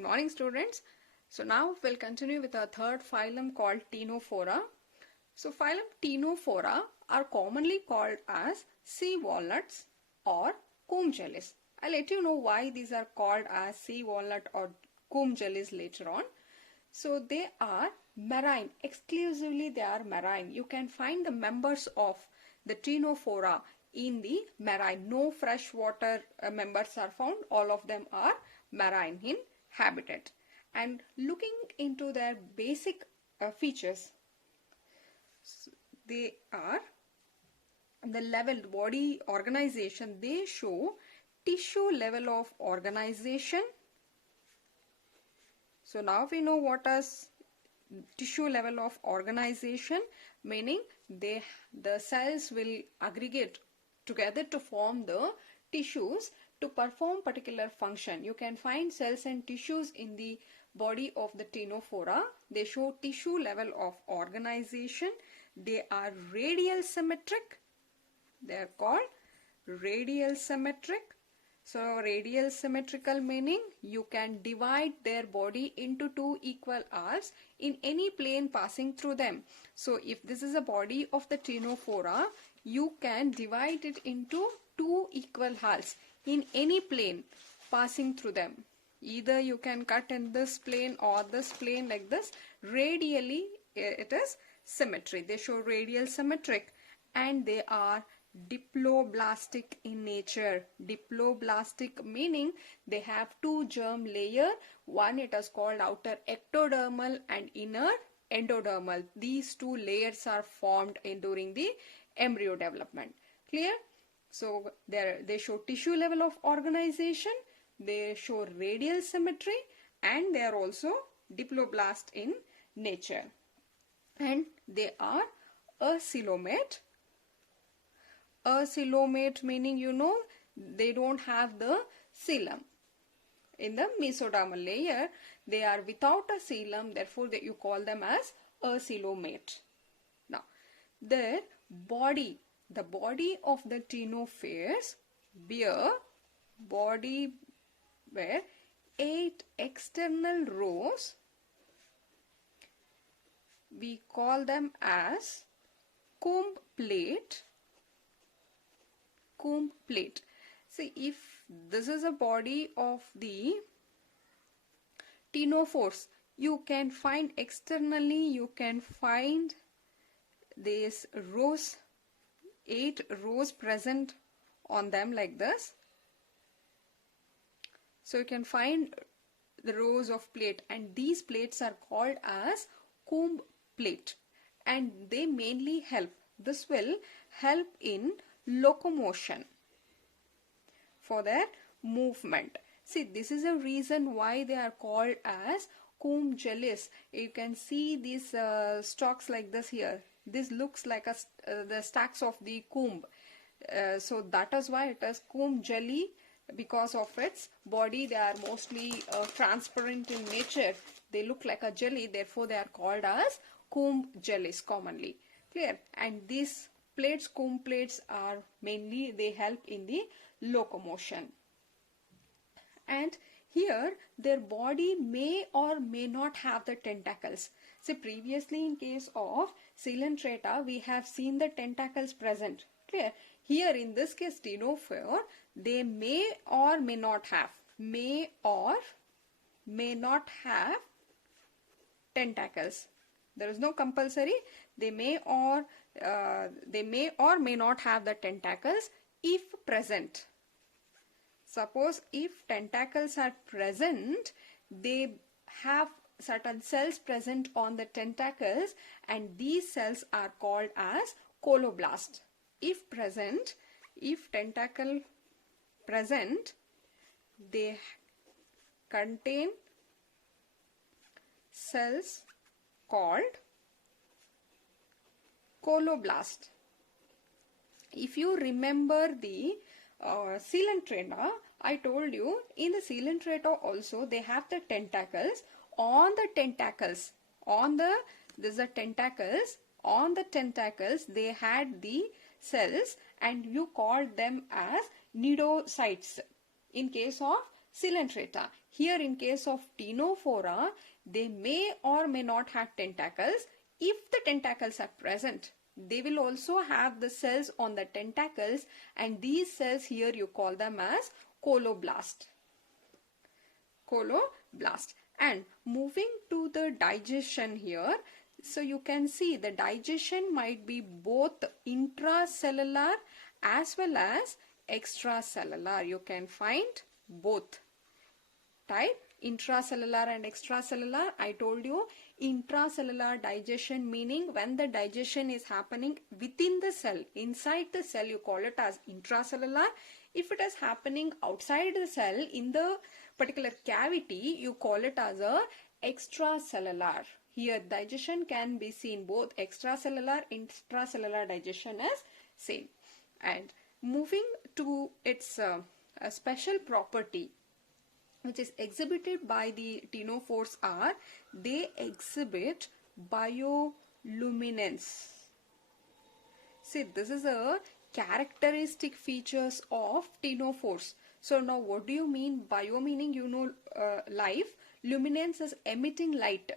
Good morning, students. So now we'll continue with our third phylum called Ctenophora. So phylum Ctenophora are commonly called as sea walnuts or comb jellies. I'll let you know why these are called as sea walnut or comb jellies later on. So they are marine, exclusively they are marine. You can find the members of the Ctenophora in the marine. No freshwater members are found. All of them are marine in habitat. And looking into their basic features, they are the level body organization. They show tissue level of organization. So now we know what is tissue level of organization, meaning the cells will aggregate together to form the tissues to perform particular function. You can find cells and tissues in the body of the Ctenophora. They show tissue level of organization. They are radial symmetric. They are called radial symmetric. So radial symmetrical meaning you can divide their body into two equal halves in any plane passing through them. So if this is a body of the Ctenophora, you can divide it into two equal halves in any plane passing through them. Either you can cut in this plane or this plane like this. Radially it is symmetry. They show radial symmetric and they are diploblastic in nature. Diploblastic meaning they have two germ layer. One it is called outer ectodermal and inner endodermal. These two layers are formed during the embryo development. Clear? So they show tissue level of organization. They show radial symmetry and they are also diploblast in nature. And they are a coelomate. A coelomate meaning they don't have the coelom. In the mesodermal layer they are without a coelom, therefore you call them as a coelomate. Now the body of the ctenophores bear 8 external rows. We call them as comb plate. Comb plate. See, if this is a body of the ctenophores, you can find externally, you can find these rows, 8 rows present on them like this. So you can find the rows of plate, and these plates are called as comb plate, and they mainly help. This will help in locomotion for their movement. See, this is a reason why they are called as comb jellies. You can see these stalks like this here. This looks like the stacks of the comb. So that is why it is comb jelly, because of its body. They are mostly transparent in nature. They look like a jelly, therefore they are called as comb jellies commonly. Clear? And these plates, comb plates, are mainly they help in the locomotion. And here their body may or may not have the tentacles. See, previously in case of Coelenterata we have seen the tentacles present. Clear? Here in this case Ctenophore, they may or may not have. May or may not have tentacles. There is no compulsory. They may or may not have the tentacles if present. Suppose if tentacles are present, they have certain cells present on the tentacles, and these cells are called as coloblast. If present, if tentacle present, they contain cells called coloblast. If you remember the Coelenterata, I told you in the Coelenterata also they have the tentacles. On the tentacles, these are tentacles. On the tentacles they had the cells, and you called them as cnidocytes. In case of Coelenterata. Here in case of Ctenophora, they may or may not have tentacles. If the tentacles are present, they will also have the cells on the tentacles, and these cells here you call them as coloblast. Coloblast. And moving to the digestion here, so you can see the digestion might be both intracellular as well as extracellular. You can find both type, intracellular and extracellular. I told you intracellular digestion meaning when the digestion is happening within the cell, inside the cell, you call it as intracellular. If it is happening outside the cell in the particular cavity, you call it as a extracellular. Here digestion can be seen both extracellular, intracellular digestion as same. And moving to its a special property which is exhibited by the ctenophores are they exhibit bioluminescence. See, this is a characteristic features of ctenophores. So now what do you mean bio meaning life, luminance is emitting light.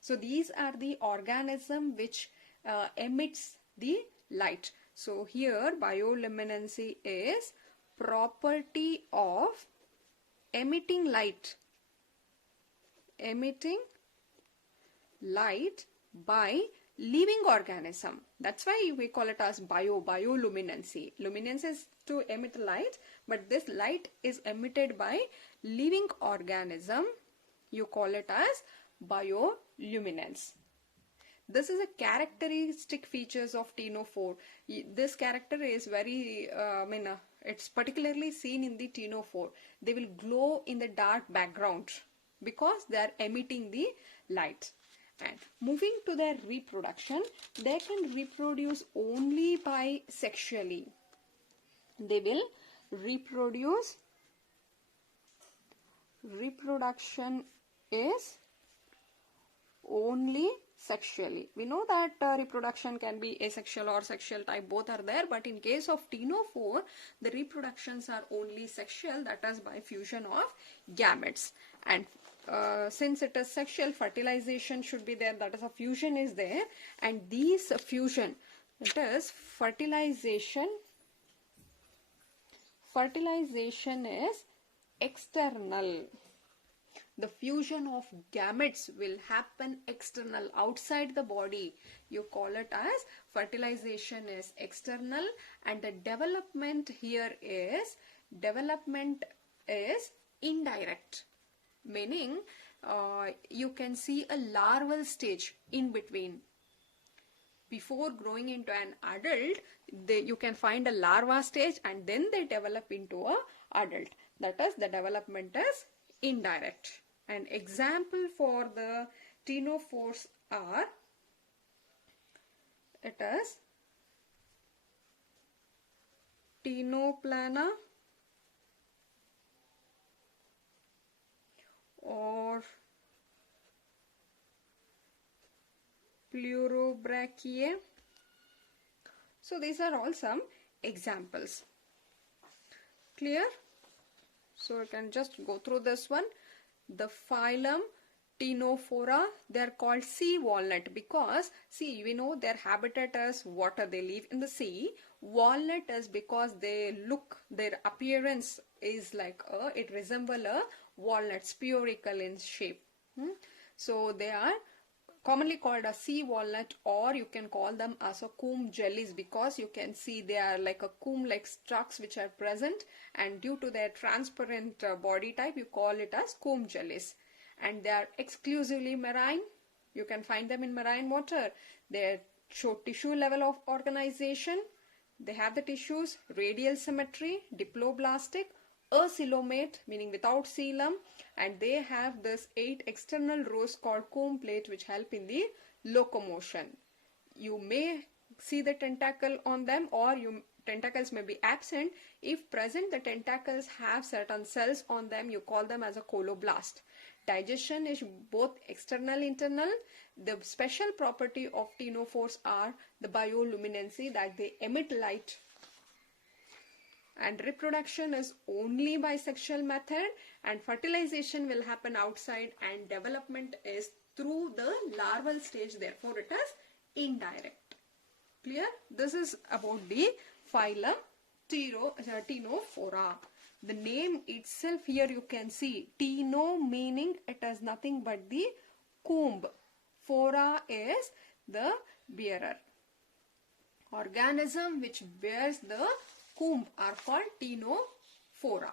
So these are the organism which emits the light. So here bioluminescence is property of emitting light by living organism. That's why we call it as bioluminescence. Luminance is to emit light, but this light is emitted by living organism. You call it as bioluminescence. This is a characteristic features of ctenophore. This character is very, it's particularly seen in the ctenophore. They will glow in the dark background because they are emitting the light. And moving to their reproduction, they can reproduce only by sexually. They will reproduce. Reproduction is only sexually. We know that reproduction can be asexual or sexual type, both are there, but in case of ctenophore, the reproductions are only sexual, that is by fusion of gametes. And since it is sexual, fertilization should be there, that is a fusion is there, and these fusion, it is fertilization is external. The fusion of gametes will happen external, outside the body. You call it as fertilization is external, and the development here is indirect. Meaning you can see a larval stage in between. Before growing into an adult, you can find a larva stage and then they develop into a adult. That is, the development is indirect. An example for the ctenophores are, it is Ctenoplana or Pleurobrachiae. So these are all some examples. Clear? So you can just go through this one. The phylum Ctenophora, they are called sea walnut because, see, we know their habitat is water, they live in the sea. Walnut is because they look, their appearance is like it resembles a walnut, spherical in shape. So they are commonly called a sea walnut, or you can call them as a comb jellies because you can see they are like a comb like structs which are present, and due to their transparent body type you call it as comb jellies. And they are exclusively marine. You can find them in marine water. They show tissue level of organization. They have the tissues, radial symmetry, diploblastic, acoelomate meaning without coelom, and they have this 8 external rows called comb plate which help in the locomotion. You may see the tentacle on them, or tentacles may be absent. If present, the tentacles have certain cells on them, you call them as a coloblast. Digestion is both external, internal. The special property of ctenophores are the bioluminescence, that they emit light. and reproduction is only by sexual method, and fertilization will happen outside, and development is through the larval stage, therefore it is indirect. Clear? This is about the phylum Ctenophora. The name itself, here you can see Cteno meaning it has nothing but the comb. Phora is the bearer. Organism which bears the comb are called Ctenophora.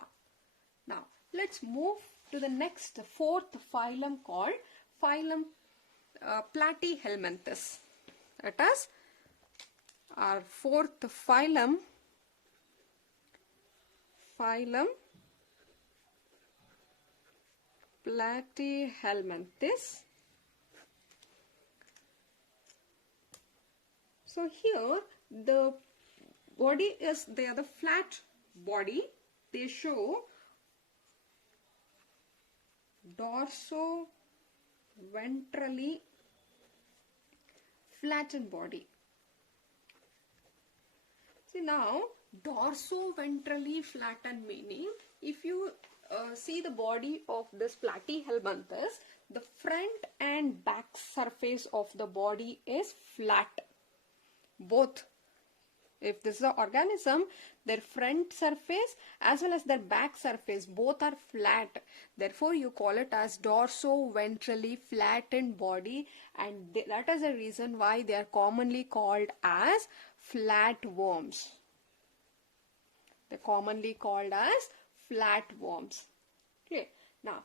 Now let's move to the next fourth phylum called phylum Platyhelminthes. It is our fourth phylum, phylum Platyhelminthes. So here the body is, they are the flat body. They show dorso-ventrally flattened body. See now, dorso-ventrally flattened meaning, if you see the body of this Platyhelminthes, the front and back surface of the body is flat. Both. If this is an organism, their front surface as well as their back surface, both are flat. Therefore, you call it as dorso-ventrally flattened body, and that is the reason why they are commonly called as flatworms. They are commonly called as flatworms. Okay. Now,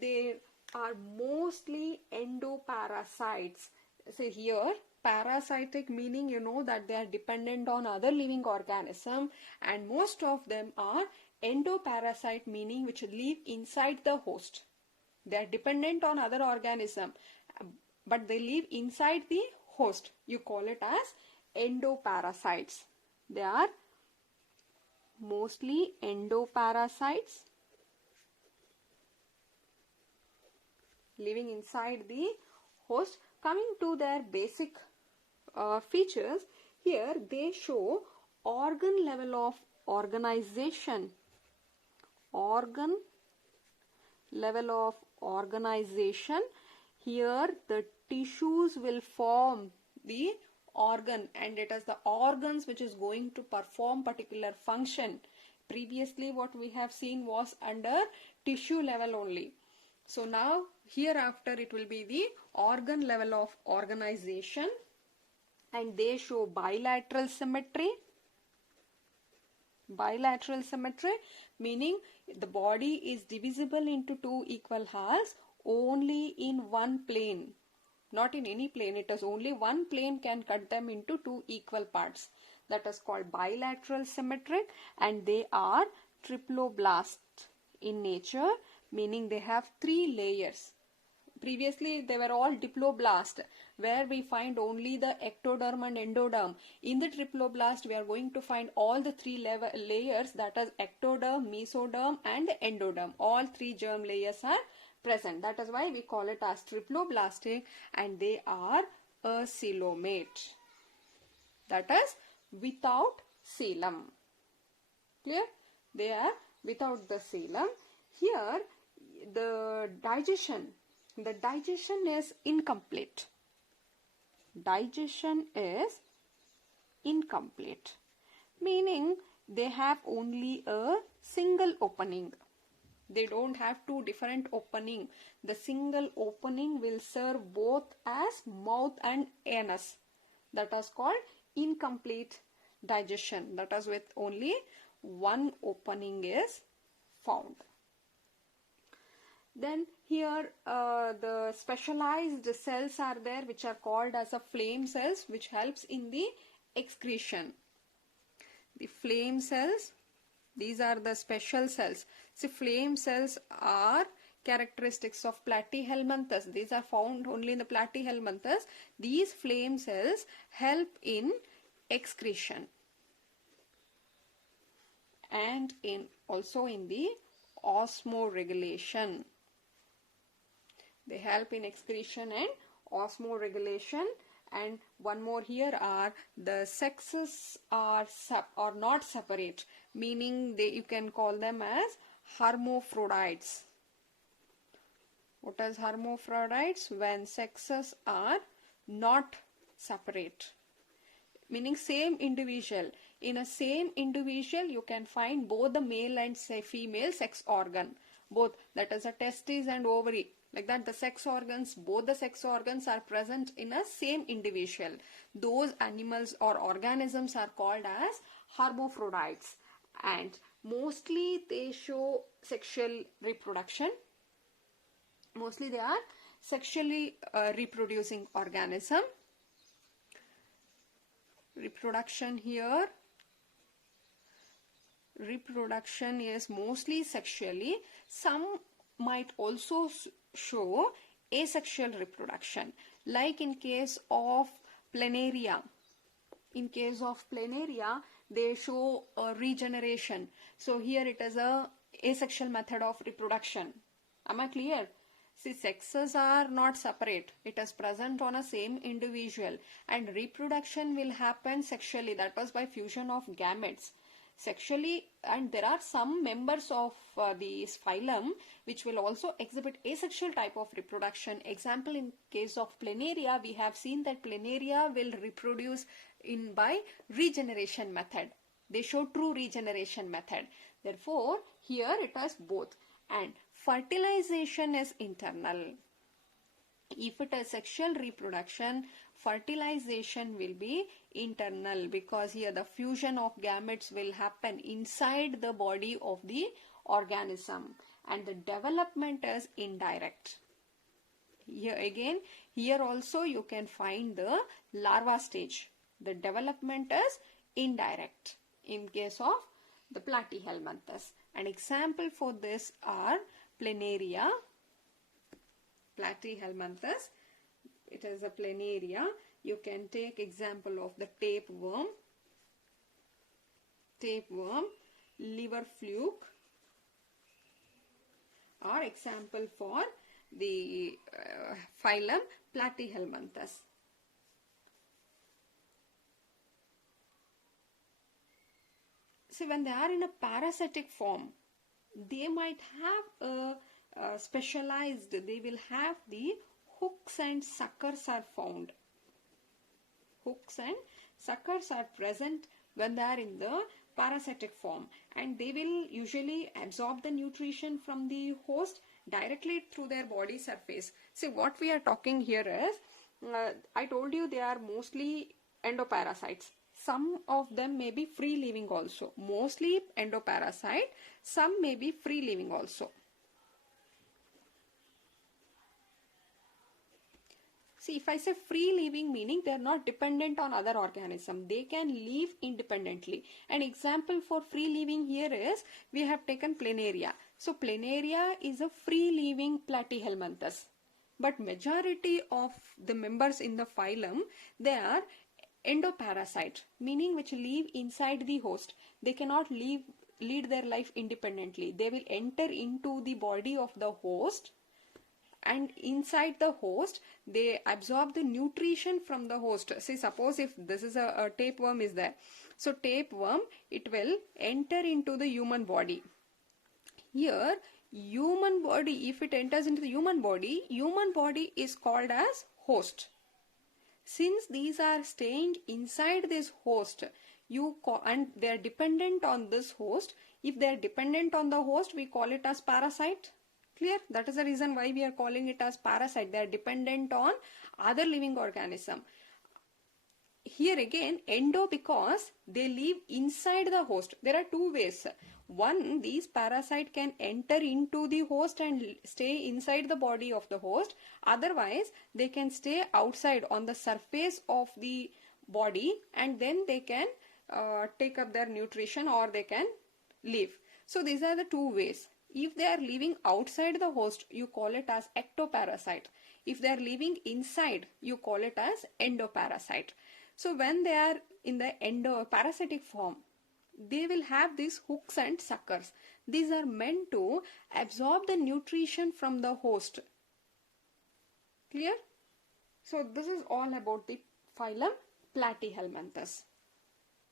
they are mostly endoparasites. So here, parasitic meaning, you know that they are dependent on other living organism, and most of them are endoparasite meaning which live inside the host. They are dependent on other organism, but they live inside the host. You call it as endoparasites. They are mostly endoparasites living inside the host. Coming to their basic features, here they show organ level of organization. Organ level of organization. Here the tissues will form the organ, and it is the organs which is going to perform particular function. Previously what we have seen was under tissue level only. So now hereafter it will be the organ level of organization, and they show bilateral symmetry. Bilateral symmetry meaning the body is divisible into two equal halves only in one plane. Not in any plane, it is only one plane can cut them into two equal parts. That is called bilateral symmetric, and they are triploblast in nature, meaning they have three layers. Previously they were all diploblast, where we find only the ectoderm and endoderm. In the triploblast we are going to find all the three layers, that is ectoderm, mesoderm and endoderm. All three germ layers are present. That is why we call it as triploblastic, and they are a coelomate. That is without coelom. Clear? They are without the coelom. Here the digestion is incomplete. Digestion is incomplete, meaning they have only a single opening. They don't have two different opening. The single opening will serve both as mouth and anus. That is called incomplete digestion. That is with only one opening is found. Then here the specialized cells are there which are called as a flame cells, which helps in the excretion. The flame cells, these are the special cells. See, flame cells are characteristics of Platyhelminthes. These are found only in the Platyhelminthes. These flame cells help in excretion and also in the osmoregulation. They help in excretion and osmoregulation, And one more here are the sexes are not separate, meaning you can call them as hermaphrodites. What is hermaphrodites? When sexes are not separate, meaning same individual. In a same individual you can find both the male and female sex organ, both, that is a testes and ovary, like that the sex organs, both the sex organs are present in a same individual. Those animals or organisms are called as hermaphrodites, and mostly they show sexual reproduction. Mostly they are sexually reproducing organism. Reproduction here, reproduction is mostly sexually. Some might also show asexual reproduction, like in case of planaria. In case of planaria, they show a regeneration. So here it is a asexual method of reproduction. Am I clear? See, sexes are not separate. It is present on a same individual, and reproduction will happen sexually. That was by fusion of gametes. Sexually, and there are some members of this phylum which will also exhibit asexual type of reproduction. Example, in case of planaria, we have seen that planaria will reproduce by regeneration method. They show true regeneration method. Therefore, here it has both. And fertilization is internal. If it is sexual reproduction, fertilization will be internal, because here the fusion of gametes will happen inside the body of the organism, and the development is indirect. Here again, here also you can find the larva stage. The development is indirect in case of the Platyhelminthes. An example for this are planaria, Platyhelminthes. It is a planaria. You can take example of the tapeworm, liver fluke, are example for the phylum Platyhelminthes. See, when they are in a parasitic form, they might have a specialized, they will have the hooks and suckers are found. Hooks and suckers are present when they are in the parasitic form, and they will usually absorb the nutrition from the host directly through their body surface. See, what we are talking here is, I told you they are mostly endoparasites. Some of them may be free living also. Mostly endoparasite, some may be free living also. See, if I say free living, meaning they are not dependent on other organism. They can live independently. An example for free living here is, we have taken planaria. So planaria is a free living Platyhelminthes. But majority of the members in the phylum, they are endoparasite, meaning which live inside the host. They cannot lead their life independently. They will enter into the body of the host, and inside the host they absorb the nutrition from the host. Say, suppose if this is a tapeworm is there, so tapeworm, it will enter into the human body. Here human body, if it enters into the human body is called as host. Since these are staying inside this host, and they are dependent on this host. If they are dependent on the host, we call it as parasite. Clear? That is the reason why we are calling it as parasite. They are dependent on other living organism. Here again, endo, because they live inside the host. There are two ways. One, these parasite can enter into the host and stay inside the body of the host. Otherwise, they can stay outside on the surface of the body, and then they can take up their nutrition, or they can live. So these are the two ways. If they are living outside the host, you call it as ectoparasite. If they are living inside, you call it as endoparasite. So when they are in the endoparasitic form, they will have these hooks and suckers. These are meant to absorb the nutrition from the host. Clear? So this is all about the phylum Platyhelminthes.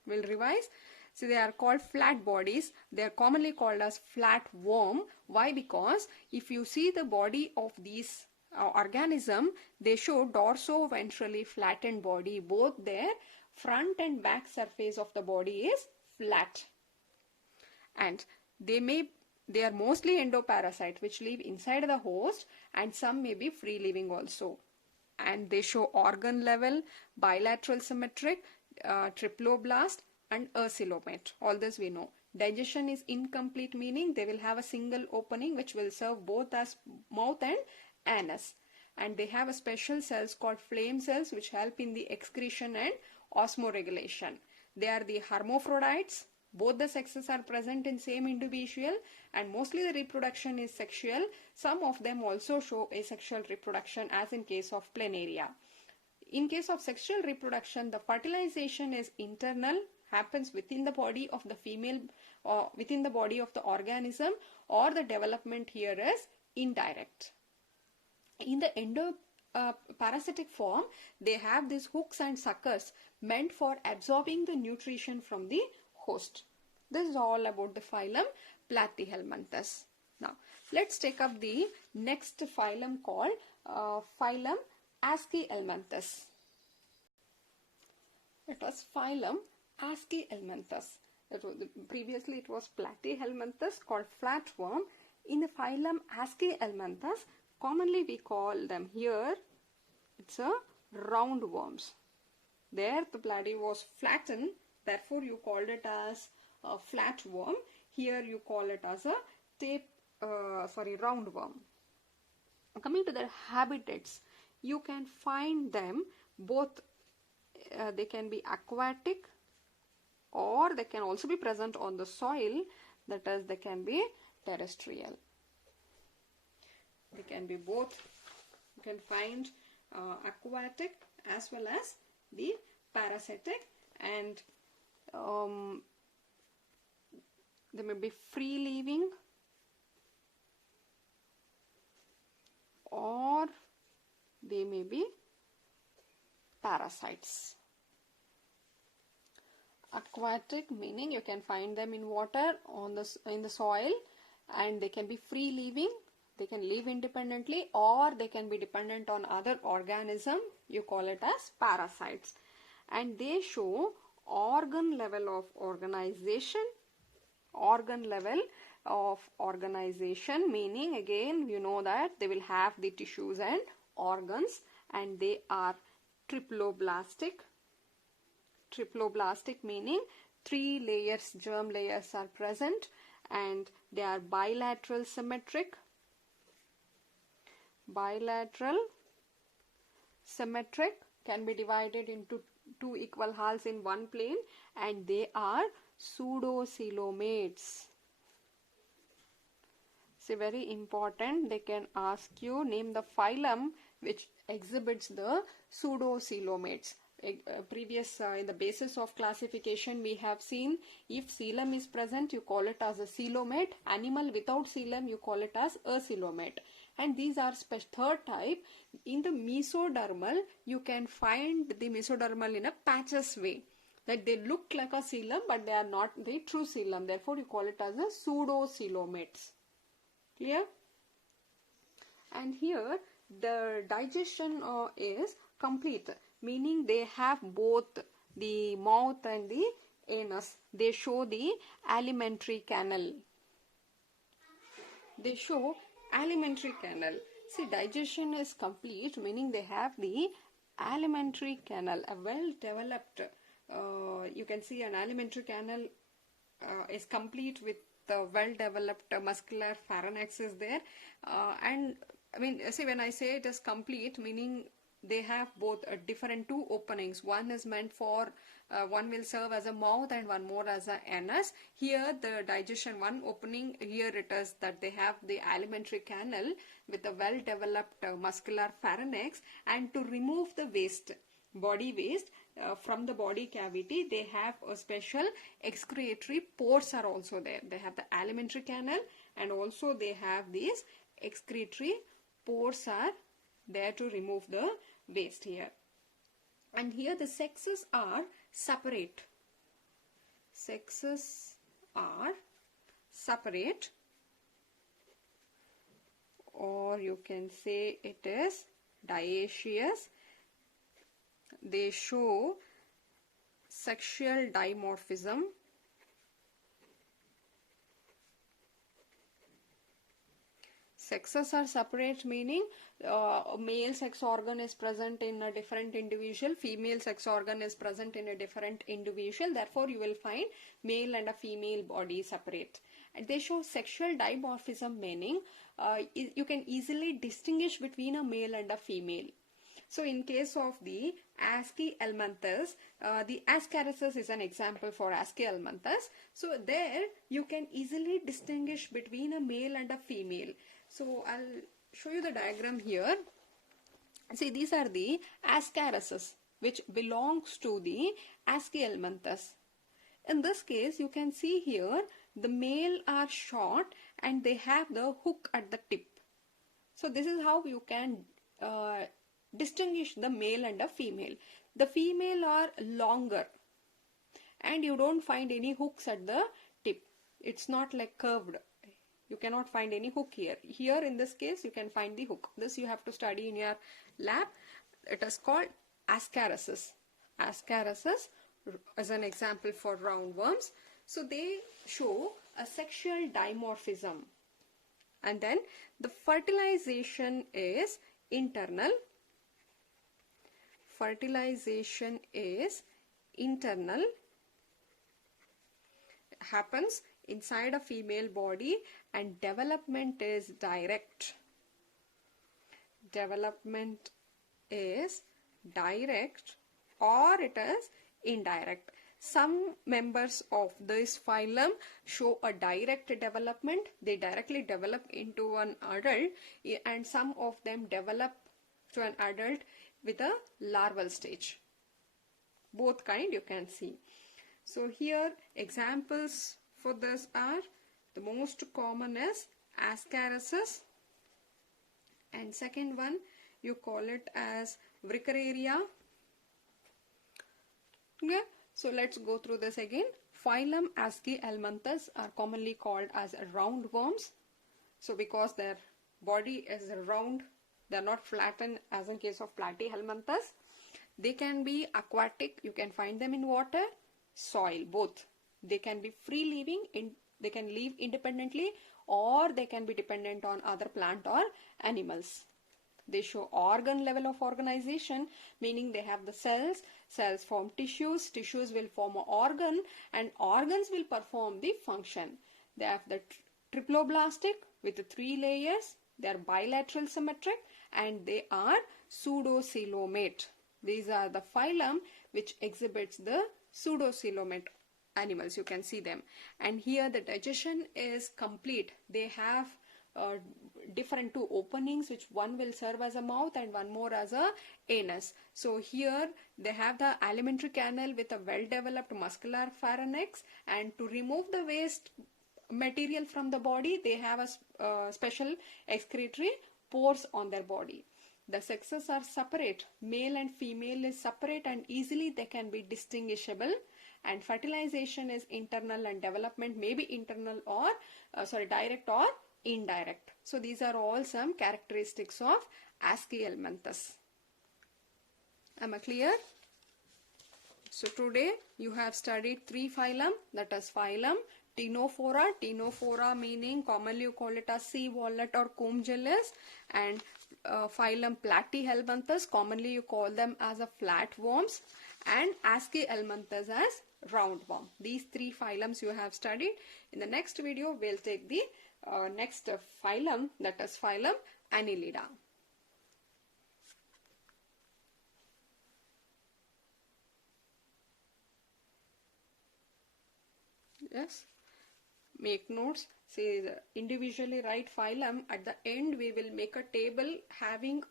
We'll revise. So they are called flat bodies. They are commonly called as flatworm. Why? Because if you see the body of these organism, they show dorso-ventrally flattened body. Both their front and back surface of the body is flat. And they are mostly endoparasite, which live inside the host, and some may be free living also. And they show organ level, bilateral symmetric, triploblast, and acylomate. All this we know. Digestion is incomplete, meaning they will have a single opening which will serve both as mouth and anus. And they have a special cells called flame cells which help in the excretion and osmoregulation. They are the hermaphrodites. Both the sexes are present in same individual, and mostly the reproduction is sexual. Some of them also show asexual reproduction, as in case of planaria. In case of sexual reproduction, the fertilization is internal, happens within the body of the female or within the body of the organism, or the development here is indirect. In the parasitic form, they have these hooks and suckers meant for absorbing the nutrition from the host. This is all about the phylum Platyhelminthes. Now, let's take up the next phylum called phylum Aschelminthes. It was phylum Aschelminthes. Previously it was Platyhelminthes, called flatworm. In the phylum Aschelminthes, commonly we call them here, it's a roundworms. There the body was flattened, therefore you called it as a flatworm. Here you call it as a roundworm. Coming to their habitats, you can find them both, they can be aquatic or they can also be present on the soil, that is, they can be terrestrial. They can be both. You can find aquatic as well as the parasitic, and they may be free living or they may be parasites. Aquatic meaning you can find them in water, in the soil, and they can be free living. They can live independently or they can be dependent on other organism. You call it as parasites. And they show organ level of organization. Organ level of organization meaning, again you know that they will have the tissues and organs, and they are triploblastic. Triploblastic meaning 3 layers, germ layers are present, and they are bilateral symmetric. Bilateral symmetric can be divided into 2 equal halves in one plane, and they are pseudocoelomates. See, very important, they can ask you name the phylum which exhibits the pseudocoelomates. In the basis of classification we have seen, if coelom is present you call it as a coelomate, animal without coelom you call it as a coelomate. And these are third type. In the mesodermal you can find the mesodermal in a patches way, that they look like a coelom but they are not the true coelom, therefore you call it as a pseudocoelomates. Clear? And here the digestion is complete, meaning they have both the mouth and the anus. They show the alimentary canal. They show alimentary canal. See, digestion is complete, meaning they have the alimentary canal, a well developed, you can see an alimentary canal is complete with the well developed muscular pharynx is there, and I mean, see, when I say it is complete, meaning they have both different 2 openings. One is meant for, one will serve as a mouth and one more as an anus. Here the digestion, one opening, here it is that they have the alimentary canal with a well developed muscular pharynx, and to remove the waste, body waste from the body cavity, they have a special excretory pores are also there. They have the alimentary canal and also they have these excretory pores are there to remove the waste here. And here the sexes are separate. Sexes are separate, or you can say it is dioecious. They show sexual dimorphism. Sexes are separate, meaning male sex organ is present in a different individual, female sex organ is present in a different individual. Therefore, you will find male and a female body separate. And they show sexual dimorphism, meaning you can easily distinguish between a male and a female. So in case of the Aschelmanthus, the Ascariasis is an example for Aschelmanthus. So there you can easily distinguish between a male and a female. So I'll show you the diagram here. See, these are the Ascariasis, which belongs to the Aschelmanthus. In this case, you can see here the male are short and they have the hook at the tip. So this is how you can distinguish the male and a female. The female are longer and you don't find any hooks at the tip. It's not like curved. You cannot find any hook here. Here in this case you can find the hook. This you have to study in your lab. It is called Ascariasis. Ascariasis is an example for roundworms. So they show a sexual dimorphism. And then the fertilization is internal. Fertilization is internal, happens inside a female body, and development is direct. Development is direct or it is indirect. Some members of this phylum show a direct development. They directly develop into an adult, and some of them develop to an adult with a larval stage. Both kind you can see. So here examples for this are, the most common is Ascariasis, and second one you call it as Vriceraria. Okay, so let's go through this again. Phylum Aschelmanthus are commonly called as roundworms. So because their body is round, they are not flattened as in case of Platyhelminthes. They can be aquatic, you can find them in water, soil, both. They can be free living, they can live independently, or they can be dependent on other plant or animals. They show organ level of organization, meaning they have the cells, cells form tissues, tissues will form an organ, and organs will perform the function. They have the triploblastic with the 3 layers, they are bilateral symmetric, and they are pseudocoelomate. These are the phylum which exhibits the pseudocoelomate animals. You can see them. And here the digestion is complete. They have different 2 openings, which one will serve as a mouth and one more as a anus. So here they have the alimentary canal with a well developed muscular pharynx, and to remove the waste material from the body they have a special excretory pores on their body. The sexes are separate. Male and female is separate and easily they can be distinguishable. And fertilization is internal and development may be internal or direct or indirect. So these are all some characteristics of Aschelmanthus. Am I clear? So today you have studied 3 phylum, that is phylum Ctenophora. Ctenophora meaning commonly you call it as sea walnut or comb gillis, and phylum Platyhelminthes, commonly you call them as a flatworms, and Aschelmanthus as roundworm. These 3 phylums you have studied. In the next video we'll take the next phylum, that is phylum Annelida. Yes, make notes. Say individually write phylum. At the end we will make a table having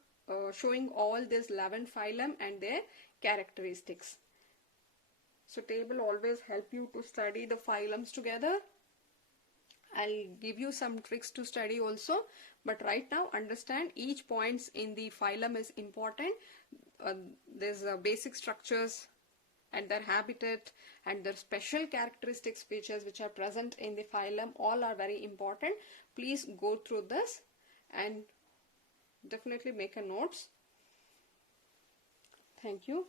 showing all this 11 phylum and their characteristics. So table always help you to study the phylums together. I'll give you some tricks to study also, but right now understand each points in the phylum is important. There's basic structures and their habitat and their special characteristics features which are present in the phylum, all are very important. Please go through this and definitely make a notes. Thank you.